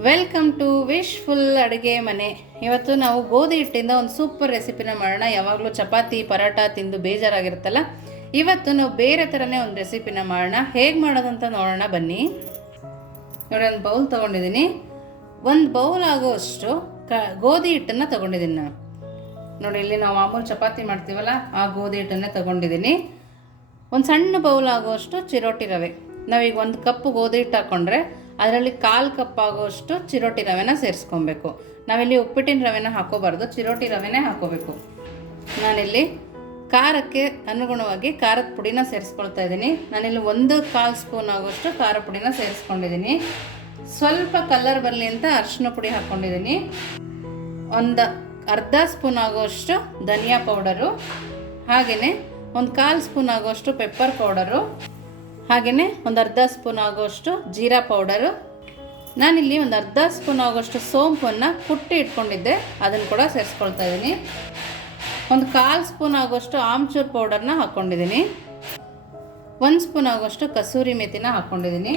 Welcome to wishful ಅಡುಗೆ ಮನೆ. ಇವತ್ತು ನಾವು ಗೋಧಿ ಹಿಟ್ಟಿಂದ ಒಂದು ಸೂಪರ್ ರೆಸಿಪಿನ ಮಾಡೋಣ. ಯಾವಾಗಲೂ ಚಪಾತಿ ಪರೋಟ ತಿಂದು ಬೇಜಾರಾಗಿರುತ್ತಲ್ಲ, ಇವತ್ತು ನಾವು ಬೇರೆ ಥರನೇ ಒಂದು ರೆಸಿಪಿನ ಮಾಡೋಣ. ಹೇಗೆ ಮಾಡೋದಂತ ನೋಡೋಣ ಬನ್ನಿ. ನೋಡಿ, ಒಂದು ಬೌಲ್ ತೊಗೊಂಡಿದ್ದೀನಿ. ಒಂದು ಬೌಲ್ ಆಗೋಷ್ಟು ಗೋಧಿ ಹಿಟ್ಟನ್ನು ತೊಗೊಂಡಿದ್ದೀನಿ ನಾನು. ನೋಡಿ, ಇಲ್ಲಿ ನಾವು ಮಾಮೂಲು ಚಪಾತಿ ಮಾಡ್ತೀವಲ್ಲ ಆ ಗೋಧಿ ಹಿಟ್ಟನ್ನೇ ತೊಗೊಂಡಿದ್ದೀನಿ. ಒಂದು ಸಣ್ಣ ಬೌಲ್ ಆಗೋಷ್ಟು ಚಿರೋಟಿ ರವೆ. ನಾವೀಗ ಒಂದು ಕಪ್ ಗೋಧಿ ಹಿಟ್ಟು ಹಾಕ್ಕೊಂಡ್ರೆ ಅದರಲ್ಲಿ 1/4 ಕಪ್ ಆಗೋಷ್ಟು ಚಿರೋಟಿ ರವೆನ ಸೇರಿಸ್ಕೊಬೇಕು. ನಾವಿಲ್ಲಿ ಉಪ್ಪಿಟ್ಟಿನ ರವೆನ ಹಾಕೋಬಾರ್ದು, ಚಿರೋಟಿ ರವೆನೇ ಹಾಕೋಬೇಕು. ನಾನಿಲ್ಲಿ ಖಾರಕ್ಕೆ ಅನುಗುಣವಾಗಿ ಖಾರದ ಪುಡಿನ ಸೇರಿಸ್ಕೊಳ್ತಾ ಇದ್ದೀನಿ. ನಾನಿಲ್ಲಿ 1/4 ಸ್ಪೂನ್ ಆಗೋಷ್ಟು ಖಾರ ಪುಡಿನ ಸೇರಿಸ್ಕೊಂಡಿದ್ದೀನಿ. ಸ್ವಲ್ಪ ಕಲರ್ ಬರಲಿ ಅಂತ ಅರಿಶಿನ ಪುಡಿ ಹಾಕ್ಕೊಂಡಿದ್ದೀನಿ. ಒಂದು ಅರ್ಧ ಸ್ಪೂನ್ ಆಗೋಷ್ಟು ಧನಿಯಾ ಪೌಡರು, ಹಾಗೆಯೇ ಒಂದು 1/4 ಸ್ಪೂನ್ ಆಗೋಷ್ಟು ಪೆಪ್ಪರ್ ಪೌಡರು, ಹಾಗೆಯೇ ಒಂದು ಅರ್ಧ ಸ್ಪೂನ್ ಆಗೋಷ್ಟು ಜೀರಾ ಪೌಡರು. ನಾನಿಲ್ಲಿ ಒಂದು ಅರ್ಧ ಸ್ಪೂನ್ ಆಗೋಷ್ಟು ಸೋಂಪನ್ನು ಕುಟ್ಟಿ ಇಟ್ಕೊಂಡಿದ್ದೆ, ಅದನ್ನು ಕೂಡ ಸೇರಿಸ್ಕೊಳ್ತಾ ಇದ್ದೀನಿ. ಒಂದು 1/4 ಸ್ಪೂನ್ ಆಗೋಷ್ಟು ಆಮ್ಚೂರ್ ಪೌಡರ್ನ ಹಾಕ್ಕೊಂಡಿದ್ದೀನಿ. 1 ಸ್ಪೂನ್ ಆಗೋಷ್ಟು ಕಸೂರಿ ಮೆಥಿನ ಹಾಕ್ಕೊಂಡಿದ್ದೀನಿ.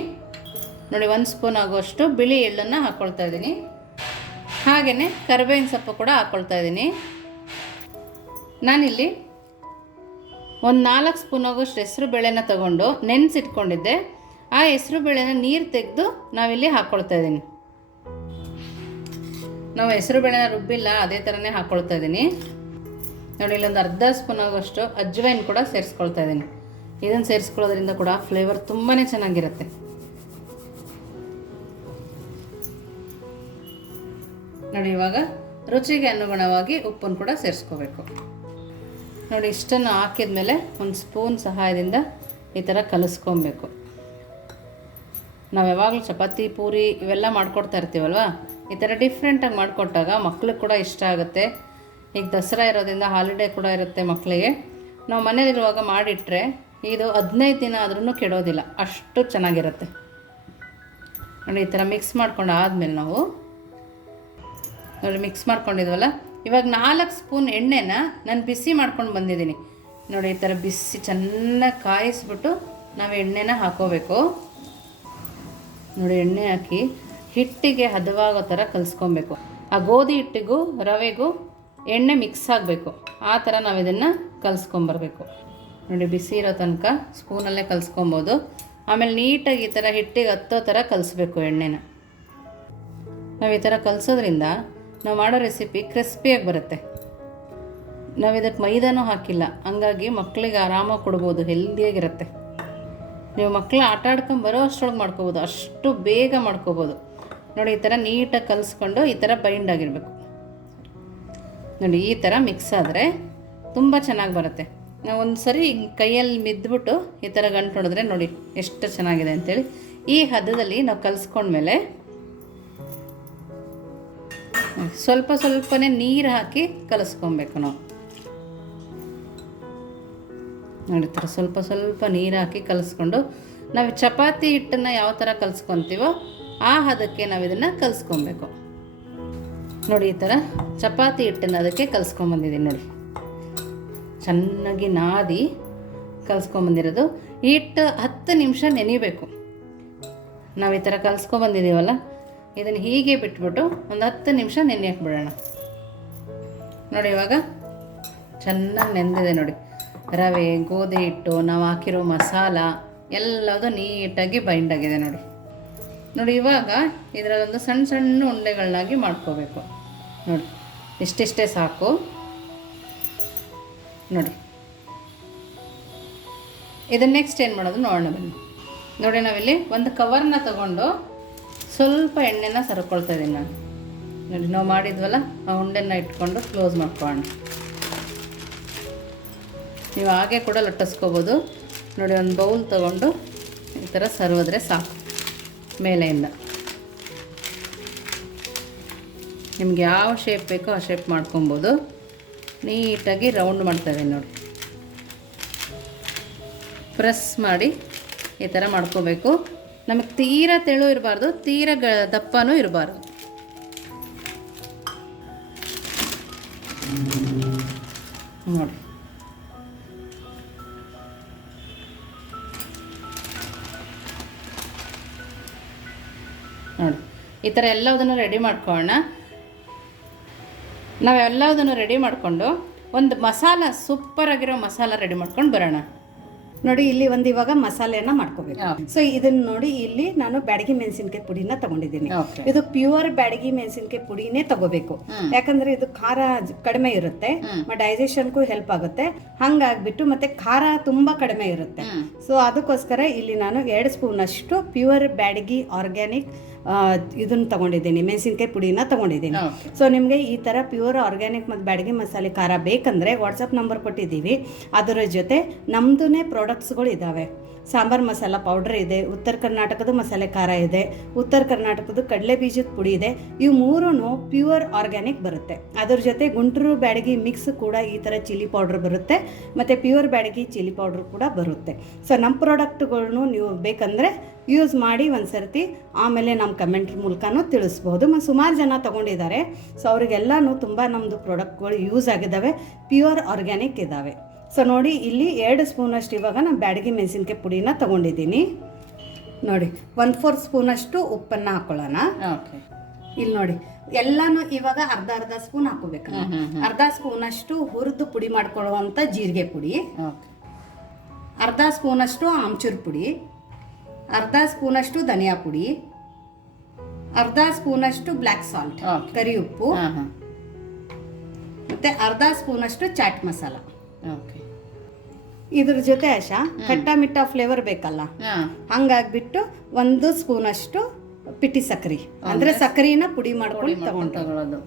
ನೋಡಿ, 1 ಸ್ಪೂನ್ ಆಗೋಷ್ಟು ಬಿಳಿ ಎಳ್ಳನ್ನು ಹಾಕ್ಕೊಳ್ತಾ ಇದ್ದೀನಿ. ಹಾಗೆಯೇ ಕರಿಬೇವಿನ ಸೊಪ್ಪು ಕೂಡ ಹಾಕ್ಕೊಳ್ತಾ ಇದ್ದೀನಿ. ನಾನಿಲ್ಲಿ ಒಂದು 4 ಸ್ಪೂನ್ ಆಗೋಷ್ಟು ಹೆಸರು ಬೇಳೆನ ತೊಗೊಂಡು ನೆನೆಸಿಟ್ಕೊಂಡಿದ್ದೆ. ಆ ಹೆಸರು ಬೇಳೆನ ನೀರು ತೆಗೆದು ನಾವಿಲ್ಲಿ ಹಾಕ್ಕೊಳ್ತಾ ಇದ್ದೀನಿ. ನಾವು ಹೆಸರು ಬೇಳೆನ ರುಬ್ಬಿಲ್ಲ, ಅದೇ ಥರನೇ ಹಾಕ್ಕೊಳ್ತಾ ಇದ್ದೀನಿ. ನೋಡಿ, ಇಲ್ಲೊಂದು ಅರ್ಧ ಸ್ಪೂನ್ ಆಗೋಷ್ಟು ಅಜ್ವೈನ್ ಕೂಡ ಸೇರಿಸ್ಕೊಳ್ತಾ ಇದ್ದೀನಿ. ಇದನ್ನು ಸೇರಿಸ್ಕೊಳ್ಳೋದ್ರಿಂದ ಕೂಡ ಫ್ಲೇವರ್ ತುಂಬಾ ಚೆನ್ನಾಗಿರುತ್ತೆ. ನೋಡಿ, ಇವಾಗ ರುಚಿಗೆ ಅನುಗುಣವಾಗಿ ಉಪ್ಪನ್ನು ಕೂಡ ಸೇರಿಸ್ಕೋಬೇಕು. ನೋಡಿ, ಇಷ್ಟನ್ನು ಹಾಕಿದ ಮೇಲೆ ಒಂದು ಸ್ಪೂನ್ ಸಹಾಯದಿಂದ ಈ ಥರ ಕಲಿಸ್ಕೊಬೇಕು. ನಾವು ಯಾವಾಗಲೂ ಚಪಾತಿ ಪೂರಿ ಇವೆಲ್ಲ ಮಾಡ್ಕೊಡ್ತಾ ಇರ್ತೀವಲ್ವ, ಈ ಥರ ಡಿಫ್ರೆಂಟಾಗಿ ಮಾಡಿಕೊಟ್ಟಾಗ ಮಕ್ಳಿಗೆ ಕೂಡ ಇಷ್ಟ ಆಗುತ್ತೆ. ಈಗ ದಸರಾ ಇರೋದ್ರಿಂದ ಹಾಲಿಡೇ ಕೂಡ ಇರುತ್ತೆ ಮಕ್ಕಳಿಗೆ. ನಾವು ಮನೇಲಿರುವಾಗ ಮಾಡಿಟ್ರೆ ಇದು 15 ದಿನ ಆದ್ರೂ ಕೆಡೋದಿಲ್ಲ, ಅಷ್ಟು ಚೆನ್ನಾಗಿರುತ್ತೆ. ನೋಡಿ, ಈ ಥರ ಮಿಕ್ಸ್ ಮಾಡ್ಕೊಂಡು ಆದಮೇಲೆ ನಾವು ನೋಡಿ ಮಿಕ್ಸ್ ಮಾಡ್ಕೊಂಡಿದ್ವಲ್ಲ, ಇವಾಗ 4 ಸ್ಪೂನ್ ಎಣ್ಣೆನ ನಾನು ಬಿಸಿ ಮಾಡ್ಕೊಂಡು ಬಂದಿದ್ದೀನಿ. ನೋಡಿ, ಈ ಥರ ಬಿಸಿ ಚೆನ್ನಾಗಿ ಕಾಯಿಸ್ಬಿಟ್ಟು ನಾವು ಎಣ್ಣೆನ ಹಾಕೋಬೇಕು. ನೋಡಿ, ಎಣ್ಣೆ ಹಾಕಿ ಹಿಟ್ಟಿಗೆ ಹದವಾಗೋ ಥರ ಕಲಿಸ್ಕೊಬೇಕು. ಆ ಗೋಧಿ ಹಿಟ್ಟಿಗೂ ರವೆಗೂ ಎಣ್ಣೆ ಮಿಕ್ಸ್ ಆಗಬೇಕು, ಆ ಥರ ನಾವು ಇದನ್ನು ಕಲಿಸ್ಕೊಂಬರ್ಬೇಕು. ನೋಡಿ, ಬಿಸಿ ಇರೋ ತನಕ ಸ್ಪೂನಲ್ಲೇ ಕಲಿಸ್ಕೊಬೋದು. ಆಮೇಲೆ ನೀಟಾಗಿ ಈ ಥರ ಹಿಟ್ಟಿಗೆ ಹತ್ತೋ ಥರ ಕಲಿಸ್ಬೇಕು ಎಣ್ಣೆನ. ನಾವು ಈ ಥರ ಕಲಿಸೋದ್ರಿಂದ ನಾವು ಮಾಡೋ ರೆಸಿಪಿ ಕ್ರಿಸ್ಪಿಯಾಗಿ ಬರುತ್ತೆ. ನಾವು ಇದಕ್ಕೆ ಮೈದಾನೂ ಹಾಕಿಲ್ಲ, ಹಂಗಾಗಿ ಮಕ್ಕಳಿಗೆ ಆರಾಮಾಗಿ ಕೊಡ್ಬೋದು, ಹೆಲ್ದಿಯಾಗಿರುತ್ತೆ. ನೀವು ಮಕ್ಕಳು ಆಟ ಆಡ್ಕೊಂಡು ಬರೋ ಅಷ್ಟರೊಳಗೆ ಮಾಡ್ಕೋಬೋದು, ಅಷ್ಟು ಬೇಗ ಮಾಡ್ಕೋಬೋದು. ನೋಡಿ, ಈ ಥರ ನೀಟಾಗಿ ಕಲಿಸ್ಕೊಂಡು ಈ ಥರ ಬೈಂಡ್ ಆಗಿರಬೇಕು. ನೋಡಿ, ಈ ಥರ ಮಿಕ್ಸ್ ಆದರೆ ತುಂಬ ಚೆನ್ನಾಗಿ ಬರುತ್ತೆ. ನಾವು ಒಂದು ಸರಿ ಕೈಯಲ್ಲಿ ಮಿದ್ಬಿಟ್ಟು ಈ ಥರ ಗಂಟು ಹೊಡೆದ್ರೆ ನೋಡಿ ಎಷ್ಟು ಚೆನ್ನಾಗಿದೆ ಅಂಥೇಳಿ. ಈ ಹದದಲ್ಲಿ ನಾವು ಕಲಿಸ್ಕೊಂಡ್ಮೇಲೆ ಸ್ವಲ್ಪ ಸ್ವಲ್ಪನೇ ನೀರು ಹಾಕಿ ಕಲಿಸ್ಕೊಬೇಕು ನಾವು. ನೋಡಿ, ಥರ ಸ್ವಲ್ಪ ಸ್ವಲ್ಪ ನೀರು ಹಾಕಿ ಕಲಿಸ್ಕೊಂಡು ನಾವು ಚಪಾತಿ ಹಿಟ್ಟನ್ನು ಯಾವ ಥರ ಕಲಿಸ್ಕೊತೀವೋ ಆ ಹದಕ್ಕೆ ನಾವು ಇದನ್ನು ಕಲಿಸ್ಕೊಬೇಕು. ನೋಡಿ, ಈ ಥರ ಚಪಾತಿ ಹಿಟ್ಟನ್ನು ಅದಕ್ಕೆ ಕಲಿಸ್ಕೊಂಬಂದಿದ್ದೀನಿ. ನೋಡಿ, ಚೆನ್ನಾಗಿ ನಾದಿ ಕಲಿಸ್ಕೊಂಬಂದಿರೋದು. ಈ ಹಿಟ್ಟು 10 ನಿಮಿಷ ನೆನೆಯಬೇಕು. ನಾವು ಈ ಥರ ಕಲಿಸ್ಕೊಂಬಂದಿದ್ದೀವಲ್ಲ, ಇದನ್ನು ಹೀಗೆ ಬಿಟ್ಬಿಟ್ಟು ಒಂದು 10 ನಿಮಿಷ ನೆನೆಯಕ್ಕೆ ಬಿಡೋಣ. ನೋಡಿ, ಇವಾಗ ಚೆನ್ನಾಗಿ ನೆಂದಿದೆ. ನೋಡಿ, ರವೆ, ಗೋಧಿ ಹಿಟ್ಟು, ನಾವು ಹಾಕಿರೋ ಮಸಾಲ ಎಲ್ಲದೂ ನೀಟಾಗಿ ಬೈಂಡ್ ಆಗಿದೆ. ನೋಡಿ ನೋಡಿ ಇವಾಗ ಇದರಲ್ಲೊಂದು ಸಣ್ಣ ಸಣ್ಣ ಉಂಡೆಗಳನ್ನಾಗಿ ಮಾಡ್ಕೋಬೇಕು. ನೋಡಿ, ಇಷ್ಟಿಷ್ಟೇ ಸಾಕು. ನೋಡಿ, ಇದನ್ನು ನೆಕ್ಸ್ಟ್ ಏನು ಮಾಡೋದು ನೋಡೋಣ ಬನ್ನಿ. ನೋಡಿ, ನಾವಿಲ್ಲಿ ಒಂದು ಕವರ್ನ ತಗೊಂಡು ಸ್ವಲ್ಪ ಎಣ್ಣೆನ ಸರ್ಕೊಳ್ತಾ ಇದ್ದೀನಿ ನಾನು. ನೋಡಿ, ನಾವು ಮಾಡಿದ್ವಲ್ಲ ಆ ಉಂಡೆನ ಇಟ್ಕೊಂಡು ಕ್ಲೋಸ್ ಮಾಡ್ಕೊಳ್ಳೋಣ. ನೀವು ಹಾಗೆ ಕೂಡ ಲಟ್ಟಿಸ್ಕೋಬೋದು. ನೋಡಿ, ಒಂದು ಬೌಲ್ ತೊಗೊಂಡು ಈ ಥರ ಸರ್ವಿದ್ರೆ ಸಾಕು. ಮೇಲೆಯಿಂದ ನಿಮ್ಗೆ ಯಾವ ಶೇಪ್ ಬೇಕೋ ಆ ಶೇಪ್ ಮಾಡ್ಕೊಬೋದು. ನೀಟಾಗಿ ರೌಂಡ್ ಮಾಡ್ತಾಯಿದ್ದೀನಿ. ನೋಡಿ, ಪ್ರೆಸ್ ಮಾಡಿ ಈ ಥರ ಮಾಡ್ಕೋಬೇಕು. ನಮಗೆ ತೀರಾ ತೆಳು ಇರಬಾರ್ದು, ತೀರಾ ದಪ್ಪನೂ ಇರಬಾರ್ದು. ನೋಡಿ, ನೋಡಿ ಈ ಥರ ಎಲ್ಲದನ್ನು ರೆಡಿ ಮಾಡ್ಕೊಳ್ಳೋಣ. ನಾವೆಲ್ಲದನ್ನು ರೆಡಿ ಮಾಡಿಕೊಂಡು ಒಂದು ಮಸಾಲ, ಸೂಪರಾಗಿರೋ ಮಸಾಲ ರೆಡಿ ಮಾಡ್ಕೊಂಡು ಬರೋಣ. ನೋಡಿ ಇಲ್ಲಿ ಒಂದು ಇವಾಗ ಮಸಾಲೆಯನ್ನ ಮಾಡ್ಕೋಬೇಕು. ಸೊ ಇದನ್ನ ನೋಡಿ, ಇಲ್ಲಿ ನಾನು ಬ್ಯಾಡಗಿ ಮೆಣಸಿನಕಾಯಿ ಪುಡಿನ ತಗೊಂಡಿದ್ದೀನಿ. ಇದು ಪ್ಯೂರ್ ಬ್ಯಾಡಗಿ ಮೆಣಸಿನಕಾಯಿ ಪುಡಿನೇ ತಗೋಬೇಕು, ಯಾಕಂದ್ರೆ ಇದು ಖಾರ ಕಡಿಮೆ ಇರುತ್ತೆ, ಡೈಜೆಷನ್ಗೂ ಹೆಲ್ಪ್ ಆಗುತ್ತೆ. ಹಂಗಾಗ್ಬಿಟ್ಟು ಮತ್ತೆ ಖಾರ ತುಂಬಾ ಕಡಿಮೆ ಇರುತ್ತೆ. ಸೊ ಅದಕ್ಕೋಸ್ಕರ ಇಲ್ಲಿ ನಾನು 2 ಸ್ಪೂನ್ ಅಷ್ಟು ಪ್ಯೂರ್ ಬ್ಯಾಡಗಿ ಆರ್ಗ್ಯಾನಿಕ್ ಇದನ್ನ ತಗೊಂಡಿದ್ದೀನಿ, ಮೆಣಸಿನಕಾಯಿ ಪುಡಿನ ತಗೊಂಡಿದ್ದೀನಿ. ಸೊ ನಿಮಗೆ ಈ ಥರ ಪ್ಯೂರ್ ಆರ್ಗ್ಯಾನಿಕ್ ಮತ್ತು ಬ್ಯಾಡಗಿ ಮಸಾಲೆ ಖಾರ ಬೇಕಂದರೆ ವಾಟ್ಸಪ್ ನಂಬರ್ ಕೊಟ್ಟಿದ್ದೀವಿ. ಅದರ ಜೊತೆ ನಮ್ಮದೇ ಪ್ರಾಡಕ್ಟ್ಸ್ಗಳು ಇದ್ದಾವೆ. ಸಾಂಬಾರು ಮಸಾಲ ಪೌಡ್ರ್ ಇದೆ, ಉತ್ತರ ಕರ್ನಾಟಕದ ಮಸಾಲೆ ಖಾರ ಇದೆ, ಉತ್ತರ ಕರ್ನಾಟಕದ ಕಡಲೆ ಬೀಜದ ಪುಡಿ ಇದೆ. ಇವು ಮೂರೂ ಪ್ಯೂರ್ ಆರ್ಗ್ಯಾನಿಕ್ ಬರುತ್ತೆ. ಅದ್ರ ಜೊತೆ ಗುಂಟೂರು ಬ್ಯಾಡಗಿ ಮಿಕ್ಸ್ ಕೂಡ ಈ ಥರ ಚಿಲ್ಲಿ ಪೌಡ್ರ್ ಬರುತ್ತೆ, ಮತ್ತು ಪ್ಯೂರ್ ಬ್ಯಾಡಗಿ ಚಿಲ್ಲಿ ಪೌಡ್ರ್ ಕೂಡ ಬರುತ್ತೆ. ಸೊ ನಮ್ಮ ಪ್ರಾಡಕ್ಟ್ಗಳನ್ನು ನೀವು ಬೇಕಂದರೆ ಯೂಸ್ ಮಾಡಿ ಒಂದು ಸರ್ತಿ, ಆಮೇಲೆ ನಮ್ಮ ಕಮೆಂಟ್ ಮೂಲಕನೂ ತಿಳಿಸ್ಬೋದು. ಮತ್ತು ಸುಮಾರು ಜನ ತೊಗೊಂಡಿದ್ದಾರೆ. ಸೊ ಅವರಿಗೆಲ್ಲನೂ ತುಂಬ ನಮ್ಮದು ಪ್ರಾಡಕ್ಟ್ಗಳು ಯೂಸ್ ಆಗಿದ್ದಾವೆ, ಪ್ಯೂರ್ ಆರ್ಗ್ಯಾನಿಕ್ ಇದ್ದಾವೆ. ಸೊ ನೋಡಿ ಇಲ್ಲಿ 2 ಸ್ಪೂನಷ್ಟು ಇವಾಗ ನಾನು ಬ್ಯಾಡಗಿ ಮೆಣಸಿನಕಾಯಿ ಪುಡಿನ ತೊಗೊಂಡಿದ್ದೀನಿ. ನೋಡಿ 1/4 ಸ್ಪೂನಷ್ಟು ಉಪ್ಪನ್ನು ಹಾಕ್ಕೊಳ್ಳೋಣ. ಇಲ್ಲಿ ನೋಡಿ ಎಲ್ಲಾನು ಇವಾಗ ಅರ್ಧ ಸ್ಪೂನ್ ಹಾಕೋಬೇಕು. ಅರ್ಧ ಸ್ಪೂನಷ್ಟು ಹುರಿದು ಪುಡಿ ಮಾಡ್ಕೊಳ್ಳುವಂಥ ಜೀರಿಗೆ ಪುಡಿ, ಅರ್ಧ ಸ್ಪೂನಷ್ಟು ಆಮ್ಚೂರು ಪುಡಿ, ಅರ್ಧ ಸ್ಪೂನಷ್ಟು ಧನಿಯಾ ಪುಡಿ, ಅರ್ಧ ಸ್ಪೂನಷ್ಟು ಬ್ಲ್ಯಾಕ್ ಸಾಲ್ಟ್ ಕರಿ ಉಪ್ಪು, ಮತ್ತೆ ಅರ್ಧ ಸ್ಪೂನಷ್ಟು ಚಾಟ್ ಮಸಾಲ. ಇದ್ರ ಜೊತೆ ಖಟ್ಟ ಮಿಟ್ಟ ಫ್ಲೇವರ್ ಬೇಕಲ್ಲ, ಹಂಗಾಗ್ಬಿಟ್ಟು 1 ಸ್ಪೂನಷ್ಟು ಪಿಟಿ ಸಕ್ಕರೆ, ಅಂದ್ರೆ ಸಕ್ಕರೆನ ಪುಡಿ ಮಾಡ್ಕೊಂಡು ತಗೊಂಡು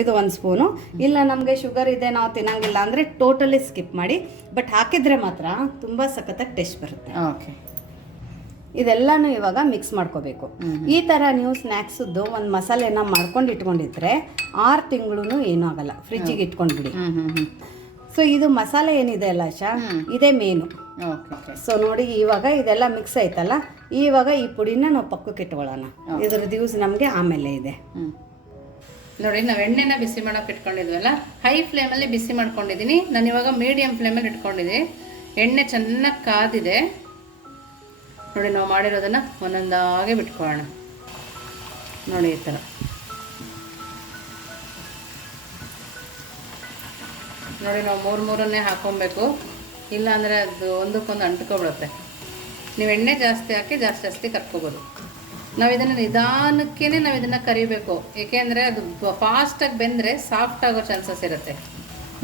ಇದು 1 ಸ್ಪೂನು. ಇಲ್ಲ ನಮಗೆ ಶುಗರ್ ಇದೆ, ನಾವು ತಿನ್ನಂಗಿಲ್ಲ ಅಂದರೆ ಟೋಟಲಿ ಸ್ಕಿಪ್ ಮಾಡಿ, ಬಟ್ ಹಾಕಿದ್ರೆ ಮಾತ್ರ ತುಂಬ ಸಖತ್ತಾಗಿ ಟೇಸ್ಟ್ ಬರುತ್ತೆ. ಇದೆಲ್ಲನೂ ಇವಾಗ ಮಿಕ್ಸ್ ಮಾಡ್ಕೋಬೇಕು. ಈ ಥರ ನೀವು ಸ್ನ್ಯಾಕ್ಸದ್ದು ಒಂದು ಮಸಾಲೆನ ಮಾಡ್ಕೊಂಡು ಇಟ್ಕೊಂಡಿದ್ರೆ 6 ತಿಂಗಳು ಏನೂ ಆಗಲ್ಲ, ಫ್ರಿಜ್ಜಿಗೆ ಇಟ್ಕೊಂಡ್ಬಿಡಿ. ಸೊ ಇದು ಮಸಾಲೆ ಏನಿದೆ ಅಲ್ಲ ಇದೇ ಮೇನು. ಸೊ ನೋಡಿ ಇವಾಗ ಇದೆಲ್ಲ ಮಿಕ್ಸ್ ಆಯ್ತಲ್ಲ, ಇವಾಗ ಈ ಪುಡಿನ ನಾವು ಪಕ್ಕಕ್ಕೆ ಇಟ್ಕೊಳ್ಳೋಣ. ಇದ್ರದ್ದು ಯೂಸ್ ನಮಗೆ ಆಮೇಲೆ ಇದೆ. ನೋಡಿ ನಾವು ಎಣ್ಣೆನ ಬಿಸಿ ಮಾಡೋಕೆ ಇಟ್ಕೊಂಡಿದ್ವಲ್ಲ, ಹೈ ಫ್ಲೇಮಲ್ಲಿ ಬಿಸಿ ಮಾಡ್ಕೊಂಡಿದ್ದೀನಿ ನಾನು. ಇವಾಗ ಮೀಡಿಯಮ್ ಫ್ಲೇಮಲ್ಲಿ ಇಟ್ಕೊಂಡಿದ್ದೆ. ಎಣ್ಣೆ ಚೆನ್ನಾಗಿ ಕಾದಿದೆ. ನೋಡಿ ನಾವು ಮಾಡಿರೋದನ್ನು ಒಂದೊಂದಾಗೆ ಬಿಟ್ಕೊಳ್ಳೋಣ. ನೋಡಿ ಈ ಥರ ನೋಡಿ ನಾವು 3 ಹಾಕೊಬೇಕು, ಇಲ್ಲಾಂದರೆ ಅದು ಒಂದಕ್ಕೊಂದು ಅಂಟ್ಕೊಬಿಡುತ್ತೆ. ನೀವು ಎಣ್ಣೆ ಜಾಸ್ತಿ ಹಾಕಿ ಜಾಸ್ತಿ ಕರ್ಕೋಬೋದು. ನಾವು ಇದನ್ನು ನಿಧಾನಕ್ಕೇ ನಾವು ಇದನ್ನು ಕರಿಬೇಕು, ಏಕೆಂದರೆ ಅದು ಫಾಸ್ಟಾಗಿ ಬೆಂದರೆ ಸಾಫ್ಟ್ ಆಗೋ ಚಾನ್ಸಸ್ ಇರುತ್ತೆ.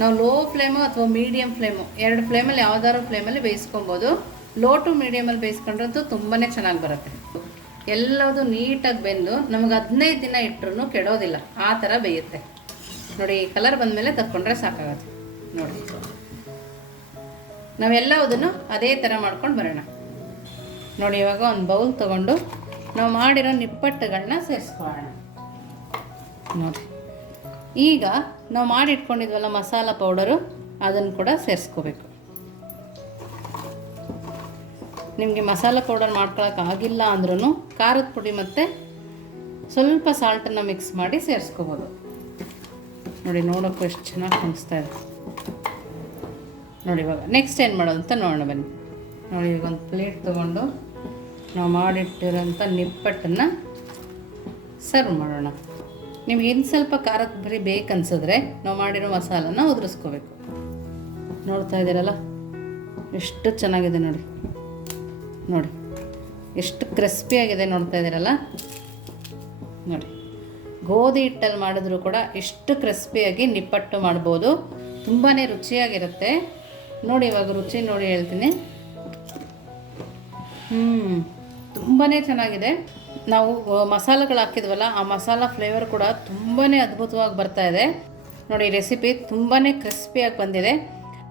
ನಾವು ಲೋ ಫ್ಲೇಮು ಅಥವಾ ಮೀಡಿಯಮ್ ಫ್ಲೇಮು 2 ಫ್ಲೇಮಲ್ಲಿ ಯಾವ್ದಾದ್ರು ಫ್ಲೇಮಲ್ಲಿ ಬೇಯಿಸ್ಕೊಬೋದು. ಲೋ ಟು ಮೀಡಿಯಮಲ್ಲಿ ಬೇಯಿಸ್ಕೊಂಡ್ರಂತೂ ತುಂಬಾ ಚೆನ್ನಾಗಿ ಬರುತ್ತೆ. ಎಲ್ಲದು ನೀಟಾಗಿ ಬೆಂದು ನಮಗೆ 15 ದಿನ ಇಟ್ಟರೂ ಕೆಡೋದಿಲ್ಲ, ಆ ಥರ ಬೇಯುತ್ತೆ. ನೋಡಿ ಈ ಕಲರ್ ಬಂದಮೇಲೆ ತಕ್ಕೊಂಡ್ರೆ ಸಾಕಾಗುತ್ತೆ. ನೋಡಿ ನಾವೆಲ್ಲದನ್ನು ಅದೇ ಥರ ಮಾಡ್ಕೊಂಡು ಬರೋಣ. ನೋಡಿ ಇವಾಗ ಒಂದು ಬೌಲ್ ತೊಗೊಂಡು ನಾವು ಮಾಡಿರೋ ನಿಪ್ಪಟ್ಟುಗಳನ್ನ ಸೇರಿಸ್ಕೊಳ್ಳೋಣ. ನೋಡಿ ಈಗ ನಾವು ಮಾಡಿಟ್ಕೊಂಡಿದ್ವಲ್ಲ ಮಸಾಲ ಪೌಡರು, ಅದನ್ನು ಕೂಡ ಸೇರಿಸ್ಕೋಬೇಕು. ನಿಮಗೆ ಮಸಾಲ ಪೌಡರ್ ಮಾಡ್ಕೊಳಕ್ಕಾಗಿಲ್ಲ ಅಂದ್ರೂ ಖಾರದ ಪುಡಿ ಮತ್ತು ಸ್ವಲ್ಪ ಸಾಲ್ಟನ್ನು ಮಿಕ್ಸ್ ಮಾಡಿ ಸೇರಿಸ್ಕೋಬೋದು. ನೋಡಿ ನೋಡೋಕ್ಕೂ ಎಷ್ಟು ಚೆನ್ನಾಗಿ ಕಾಣಿಸ್ತಾ ಇದೆ. ನೋಡಿ ಇವಾಗ ನೆಕ್ಸ್ಟ್ ಏನು ಮಾಡೋದು ಅಂತ ನೋಡೋಣ ಬನ್ನಿ. ನೋಡಿ ಈಗ ಒಂದು ಪ್ಲೇಟ್ ತೊಗೊಂಡು ನಾವು ಮಾಡಿಟ್ಟಿರೋಂಥ ನಿಪ್ಪಟ್ಟನ್ನು ಸರ್ವ್ ಮಾಡೋಣ. ನಿಮ್ಗೆ ಇನ್ನು ಸ್ವಲ್ಪ ಖಾರದ ಪುಡಿ ಬೇಕನ್ಸಿದ್ರೆ ನಾವು ಮಾಡಿರೋ ಮಸಾಲನ ಉದುರಿಸ್ಕೋಬೇಕು. ನೋಡ್ತಾ ಇದ್ದೀರಲ್ಲ ಎಷ್ಟು ಚೆನ್ನಾಗಿದೆ. ನೋಡಿ ನೋಡಿ ಎಷ್ಟು ಕ್ರಿಸ್ಪಿಯಾಗಿದೆ, ನೋಡ್ತಾ ಇದ್ದೀರಲ್ಲ. ನೋಡಿ ಗೋಧಿ ಹಿಟ್ಟಲ್ಲಿ ಮಾಡಿದ್ರೂ ಕೂಡ ಎಷ್ಟು ಕ್ರಿಸ್ಪಿಯಾಗಿ ನಿಪ್ಪಟ್ಟು ಮಾಡ್ಬೋದು, ತುಂಬಾ ರುಚಿಯಾಗಿರುತ್ತೆ. ನೋಡಿ ಇವಾಗ ರುಚಿ ನೋಡಿ ಹೇಳ್ತೀನಿ. ತುಂಬಾ ಚೆನ್ನಾಗಿದೆ. ನಾವು ಮಸಾಲೆಗಳು ಹಾಕಿದ್ವಲ್ಲ, ಆ ಮಸಾಲ ಫ್ಲೇವರ್ ಕೂಡ ತುಂಬಾ ಅದ್ಭುತವಾಗಿ ಬರ್ತಾ ಇದೆ. ನೋಡಿ ರೆಸಿಪಿ ತುಂಬಾ ಕ್ರಿಸ್ಪಿಯಾಗಿ ಬಂದಿದೆ.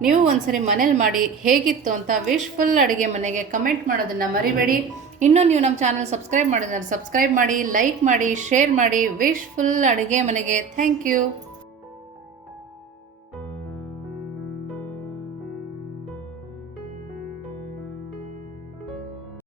ನೀವು ಒಂದ್ಸರಿ ಮನೇಲಿ ಮಾಡಿ ಹೇಗಿತ್ತು ಅಂತ ವಿಶ್ಫುಲ್ ಅಡುಗೆ ಮನೆಗೆ ಕಮೆಂಟ್ ಮಾಡೋದನ್ನು ಮರಿಬೇಡಿ. ಇನ್ನೂ ನೀವು ನಮ್ಮ ಚಾನಲ್ ಸಬ್ಸ್ಕ್ರೈಬ್ ಮಾಡಿದ್ರೆ ಸಬ್ಸ್ಕ್ರೈಬ್ ಮಾಡಿ, ಲೈಕ್ ಮಾಡಿ, ಶೇರ್ ಮಾಡಿ. ವಿಶ್ಫುಲ್ ಅಡುಗೆ ಮನೆಗೆ ಥ್ಯಾಂಕ್ ಯು.